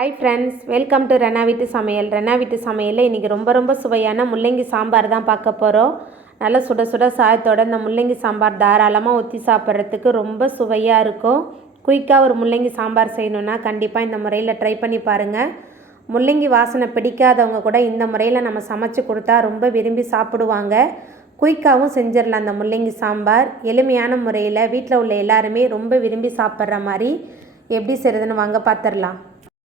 Hi friends welcome to Rena வீட்டு சமையல் ரெனா வீட்டு சமையலில் இன்றைக்கி ரொம்ப ரொம்ப சுவையான முள்ளங்கி சாம்பார் தான் பார்க்க போகிறோம் நல்லா சுட சுட சாதத்தோட இந்த முள்ளங்கி சாம்பார் தாராளமாக ஊற்றி சாப்பிட்றதுக்கு ரொம்ப சுவையாக இருக்கும். குயிக்காக ஒரு முள்ளங்கி சாம்பார் செய்யணுன்னா கண்டிப்பாக இந்த முறையில் ட்ரை பண்ணி பாருங்கள் முள்ளங்கி வாசனை பிடிக்காதவங்க கூட இந்த முறையில் நம்ம சமைச்சு கொடுத்தா ரொம்ப விரும்பி சாப்பிடுவாங்க. குயிக்காகவும் செஞ்சிடலாம் அந்த முள்ளங்கி சாம்பார். எளிமையான முறையில் வீட்டில் உள்ள எல்லாருமே ரொம்ப விரும்பி சாப்பிட்ற மாதிரி. எப்படி செய்கிறதுன்னு வாங்க பார்த்துடலாம்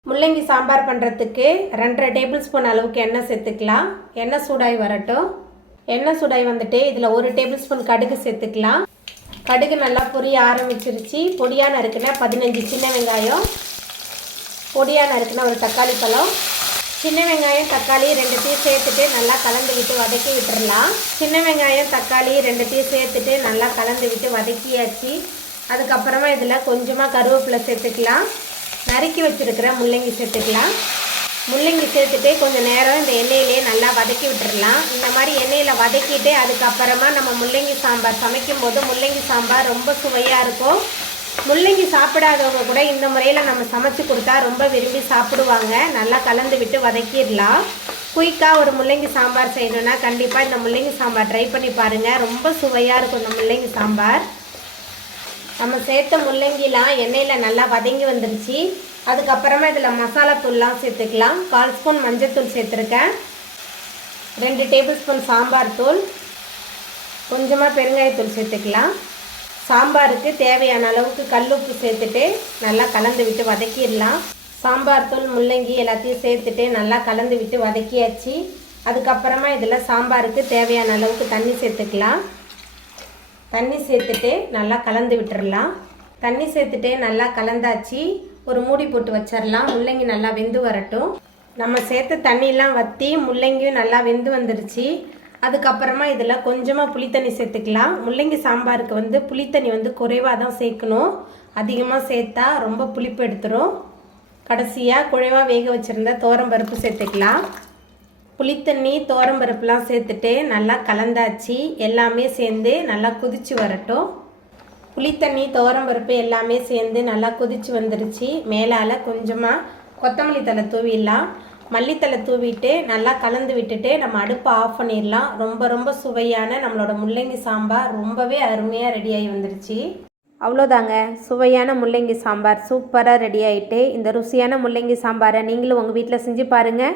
முள்ளங்கி சாம்பார் பண்ணுறதுக்கு ரெண்டரை டேபிள் ஸ்பூன் அளவுக்கு எண்ணெய் சேர்த்துக்கலாம். எண்ணெய் சூடாய் வரட்டும். எண்ணெய் சூடாய் வந்துட்டு இதில் ஒரு டேபிள் ஸ்பூன் கடுகு சேர்த்துக்கலாம். கடுகு நல்லா பொரிய ஆரம்பிச்சிருச்சு. பொடியாக நறுக்குனா பதினஞ்சு சின்ன வெங்காயம். பொடியாக நறுக்குனா ஒரு தக்காளி பழம். சின்ன வெங்காயம் தக்காளி ரெண்டுத்தையும் சேர்த்துட்டு நல்லா கலந்து விட்டு வதக்கி விட்டுறலாம். சின்ன வெங்காயம் தக்காளி ரெண்டுத்தையும் சேர்த்துட்டு நல்லா கலந்து விட்டு வதக்கியாச்சு. அதுக்கப்புறமா இதில் கொஞ்சமாக கருவேப்பிலை சேர்த்துக்கலாம். நறுக்கி வச்சுருக்கிற முள்ளங்கி சேர்த்துக்கலாம். முள்ளங்கி சேர்த்துட்டு கொஞ்சம் நேரம் இந்த எண்ணெயிலே நல்லா வதக்கி விட்டுடலாம் இந்த மாதிரி எண்ணெயில் வதக்கிட்டு அதுக்கப்புறமா நம்ம முள்ளங்கி சாம்பார் சமைக்கும் போது முள்ளங்கி சாம்பார் ரொம்ப சுவையாக இருக்கும். முள்ளங்கி சாப்பிடாதவங்க கூட இந்த முறையில் நம்ம சமைச்சு கொடுத்தா ரொம்ப விரும்பி சாப்பிடுவாங்க. நல்லா கலந்து விட்டு வதக்கிடலாம். குயிக்காக ஒரு முள்ளங்கி சாம்பார் செய்யணுன்னா கண்டிப்பாக இந்த முள்ளங்கி சாம்பார் ட்ரை பண்ணி பாருங்கள் ரொம்ப சுவையாக இருக்கும் இந்த முள்ளங்கி சாம்பார். நம்ம சேர்த்த முள்ளங்கிலாம் எண்ணெயில் நல்லா வதங்கி வந்துருச்சு. அதுக்கப்புறமா இதில் மசாலா தூள்லாம் சேர்த்துக்கலாம். கால் ஸ்பூன் மஞ்சத்தூள் சேர்த்துருக்கேன். ரெண்டு டேபிள் ஸ்பூன் சாம்பார் தூள். கொஞ்சமாக பெருங்காயத்தூள் சேர்த்துக்கலாம். சாம்பாருக்கு தேவையான அளவுக்கு கல் உப்பு சேர்த்துட்டு நல்லா கலந்து விட்டு வதக்கிடலாம். சாம்பார் தூள் முள்ளங்கி எல்லாத்தையும் சேர்த்துட்டு நல்லா கலந்து விட்டு வதக்கியாச்சு. அதுக்கப்புறமா இதில் சாம்பாருக்கு தேவையான அளவுக்கு தண்ணி சேர்த்துக்கலாம். தண்ணி சேர்த்துட்டு நல்லா கலந்து விட்டுடலாம் தண்ணி சேர்த்துட்டு நல்லா கலந்தாச்சு. ஒரு மூடி போட்டு வச்சிடலாம் முள்ளங்கி நல்லா வெந்து வரட்டும். நம்ம சேர்த்த தண்ணியெலாம் வற்றி முள்ளங்கியும் நல்லா வெந்து வந்துருச்சு. அதுக்கப்புறமா இதில் கொஞ்சமாக புளித்தண்ணி சேர்த்துக்கலாம். முள்ளங்கி சாம்பாருக்கு வந்து புளித்தண்ணி வந்து குறைவாக தான் சேர்க்கணும். அதிகமாக சேர்த்தா ரொம்ப புளிப்பு எடுத்துரும். கடைசியாக குழைவாக வேக வச்சுருந்த பருப்பு சேர்த்துக்கலாம். புளித்தண்ணி தோரம்பருப்புலாம் சேர்த்துட்டு நல்லா கலந்தாச்சு. எல்லாமே சேர்ந்து நல்லா குதிச்சு வரட்டும். புளித்தண்ணி தோரம்பருப்பு எல்லாமே சேர்ந்து நல்லா குதிச்சு வந்துருச்சு. மேலால் கொஞ்சமாக கொத்தமல்லி தலை தூவிடலாம். மல்லித்தலை தூவிட்டு நல்லா கலந்து விட்டுட்டு நம்ம அடுப்பை ஆஃப் பண்ணிடலாம். ரொம்ப ரொம்ப சுவையான நம்மளோட முள்ளங்கி சாம்பார் ரொம்பவே அருமையாக ரெடியாகி வந்துருச்சு. அவ்வளோதாங்க. சுவையான முள்ளங்கி சாம்பார் சூப்பராக ரெடி ஆகிட்டு இந்த ருசியான முள்ளங்கி சாம்பாரை நீங்களும் உங்கள் வீட்டில் செஞ்சு பாருங்கள்